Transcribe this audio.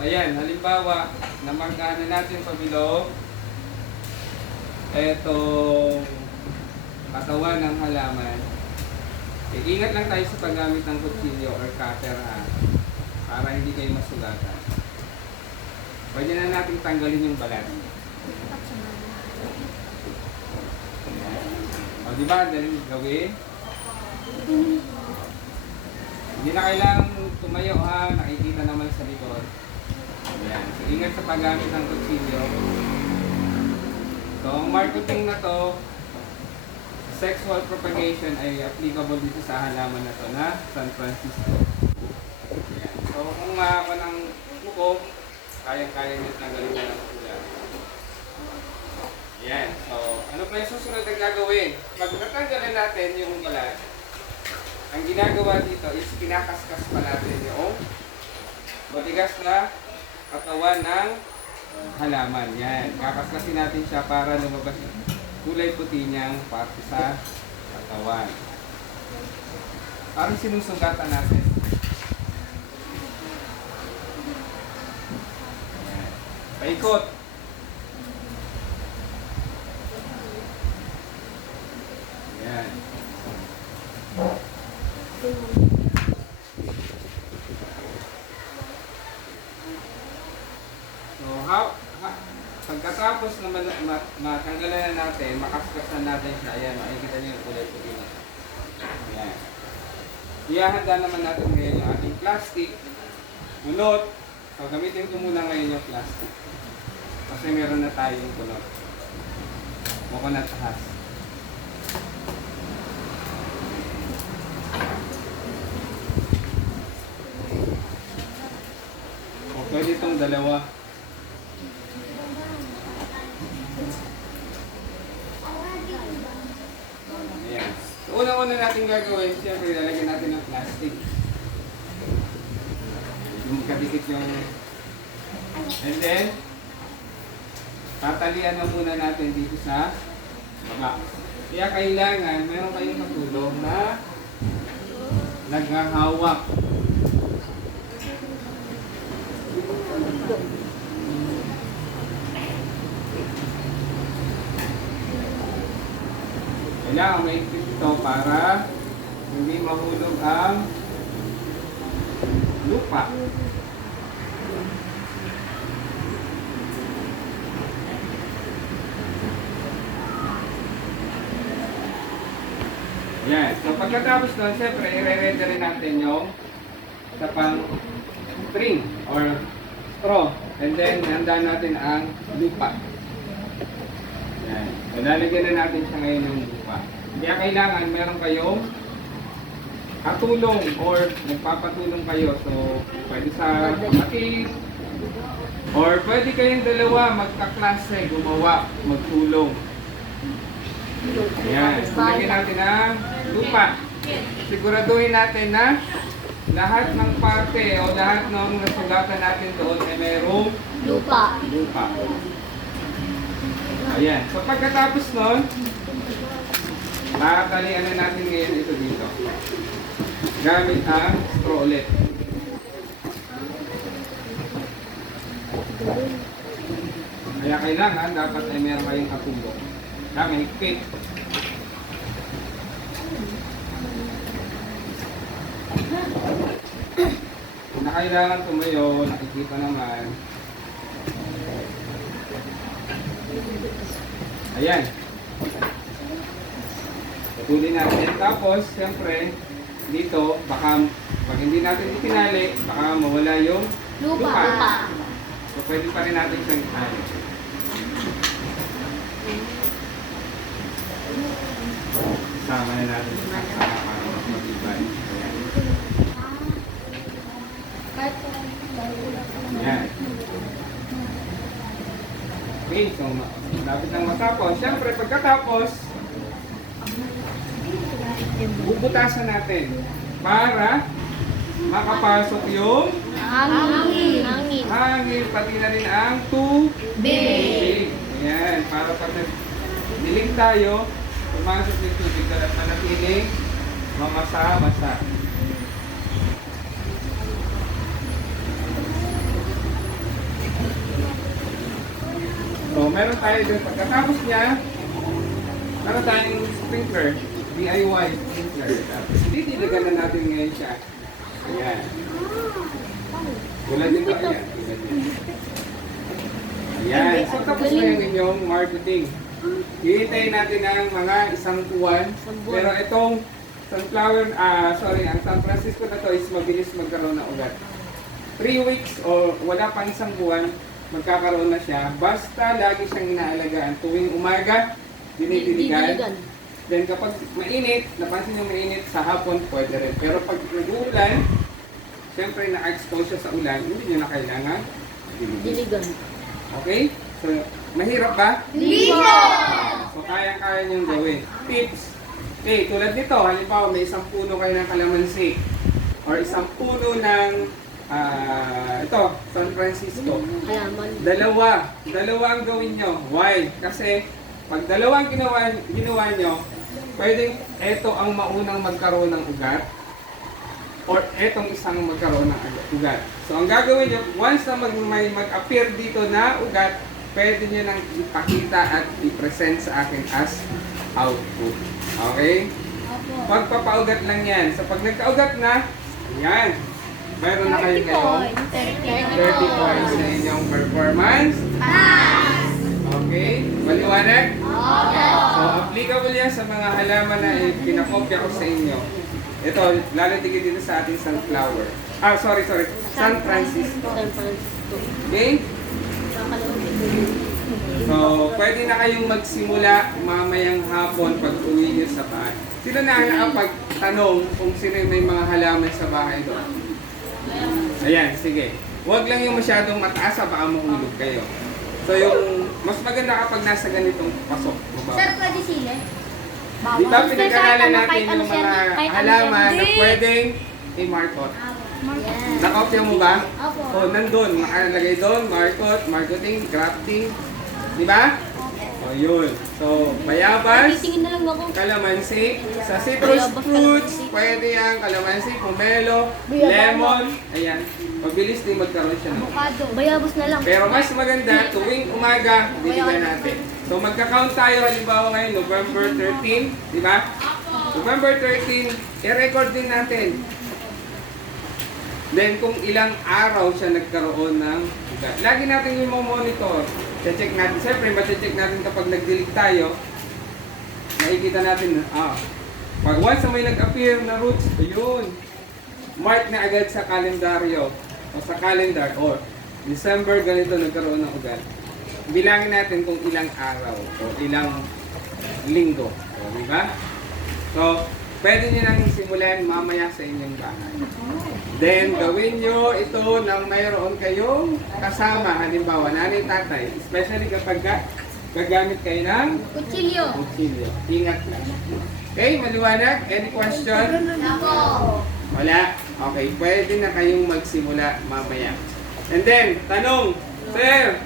ayan, halimbawa, namarkahan na natin pabilog etong katawan ng halaman. Ingat lang tayo sa paggamit ng kutsilyo or cutter para hindi kayo masugatan. Pwede na natin tanggalin yung balat. O, diba? Dali gawin. Hindi na kailangang tumayo nakikita naman sa likod. Ayan. So, ingat sa paggamit ng kutsilyo. So, ang marketing na to, sexual propagation ay applicable dito sa halaman na to na San Francisco. Ayan. So, kung ako ng buko, kaya-kaya nyo tanggalin nyo ng ulan. Ayan. So, ano pa yung susunod na gagawin? Pag natanggalin natin yung balat, ang ginagawa dito is kinakaskas pa natin yung matigas na katawan ng halaman. Yan. Kakaskasin natin siya para lumabas yung kulay puti niyang parte sa katawan. Parang sinusugatan natin. Yan. Paikot. Yan. Pagkatapos na matanggalan na natin, makaskasan natin siya. Ayan, makikita niyo yung kulay puti na. Ayan. Ihahanda naman natin ngayon yung ating plastic. Kulot. So, gamitin ko muna ngayon yung plastic. Kasi meron na tayong kulot. Coconut husk. O, pwede itong dalawa. Unang-una natin gagawin, siyempre lalagyan natin ng plastic. Yung kadikit yung... And then, tatalian na muna natin dito sa baba. Kaya kailangan, meron kayong katulong na naghahawak. Kailangan may ito para hindi mahulog ang lupa. Yan. So pagkatapos nun, siyempre, i-re-ready rin natin yung sa pang string or straw. And then, handa natin ang lupa. Yan. So, lalagyan na natin siya ngayon ng lupa. Kaya kailangan meron kayong katulong or nagpapatulong kayo. So, pwede sa kapatid or pwede kayong dalawa magkaklase, gumawa, magtulong. Ayan. So, lagyan natin ang lupa. Siguraduhin natin na lahat ng parte o lahat ng nasugatan natin doon ay mayroong lupa. Ayan. So, pagkatapos nun, makakalian na natin ngayon ito dito. Gamit ang straw ulit. Kaya kailangan, dapat ay meron kayong katulong. Kaya higpit. Kung na kailangan tumayo, nakikita naman. Ayan. Patuloy natin. Tapos, siyempre, dito, baka pag hindi natin itinali, baka mawala yung lupa. So, pwede pa rin natin siyang itali. Sama na natin sa kasama para mas matibay. Ayan. Okay, so lapit nang matapos. Siyempre, pagkatapos, bubutasan natin para makapasok yung hangin, pati na rin ang tubig. Ayan, para pag nilig tayo, pumasok yung tubig at manatiling mamasa-masa. meron tayo doon. Pagkatapos niya, meron tayong sprinkler. DIY sprinkler. Tapos, titiligan na natin ngayon siya. Ayan. Tulad nito, ayan. Tulad nito. Ayan. So, tapos na yung inyong marketing. Hihintayin natin ang mga isang buwan. Pero itong sunflower, ang San Francisco na to is mabilis magkaroon ng ugat. 3 weeks o wala pang isang buwan, magkakaroon na siya. Basta lagi siyang inaalagaan. Tuwing umaga, dinidiligan. Then kapag mainit, napansin nyo mainit, sa hapon pwede rin. Pero pag nag-uulan, siyempre na-expose siya sa ulan, hindi nyo na kailangan diligan. Okay? So, mahirap ba? Hindi po! So, kaya-kaya niyong gawin. Tips. Okay, tulad nito, halimbawa may isang puno kayo ng kalamansi or isang puno ng ito, San Francisco. Dalawa ang gawin nyo. Why? Kasi pag dalawa ang ginawa nyo, pwedeng ito ang maunang magkaroon ng ugat or etong isang magkaroon ng ugat. So ang gagawin nyo, once na may mag-appear dito na ugat, pwede nyo nang ipakita at i-present sa akin as output. Okay? Pagpapaugat lang yan. So pag nagkaugat na, yan. Mayroon na kayo ngayon 30 points sa inyong performance. Okay? Maliwanag? So applicable yan sa mga halaman na pinakopya ko sa inyo. Ito, lalatigin dito sa ating sunflower. San Francisco. Okay? So, pwede na kayong magsimula mamayang hapon pag uwi niyo sa bahay. Sino na nakapagtanong kung sino yung may mga halaman sa bahay doon? Ayan, sige. Huwag lang yung masyadong mataas, baka mahulog kayo. So, yung mas maganda kapag nasa ganitong pasok. Sir, pwede sili? Di ba pinag-aralan natin yung mga halaman na pwedeng i-markot? Nakopya mo ba? Opo. O, nandun. Nakalagay doon, marketing, crafting. Di ba? O, yun. So, bayabas, Tingin na lang ako. kalamansi. Sa citrus fruits, pwede yan. Kalamansi, pomelo, lemon. Ayan. Mabilis din magkaroon siya ng Avocado. Bayabas na lang. pero mas maganda, tuwing umaga, diligan natin. So magka-count tayo halimbawa ngayon, November 13, di ba? November 13, i-record din natin. Then kung ilang araw siya nagkaroon ng ugat. Lagi natin yung monitor. Check natin. Siyempre, check natin kapag nag-delete tayo. Makikita natin, pag once na may nag-appear na roots, yun. Mark na agad sa kalendaryo. O sa calendar, or December ganito nagkaroon ng ugat. Bilangin natin kung ilang araw o ilang linggo. O, di ba? So, pwede nyo nang simulan mamaya sa inyong bahay. Then, gawin nyo ito nang mayroon kayong kasama. Halimbawa, nanay, tatay. Especially kapag gagamit kayo ng Kutsilyo. kutsilyo. Ingat lang. Okay, maliwanag? Any question? Ako. Wala? Okay, pwede na kayong magsimula mamaya. And then, tanong, Sir,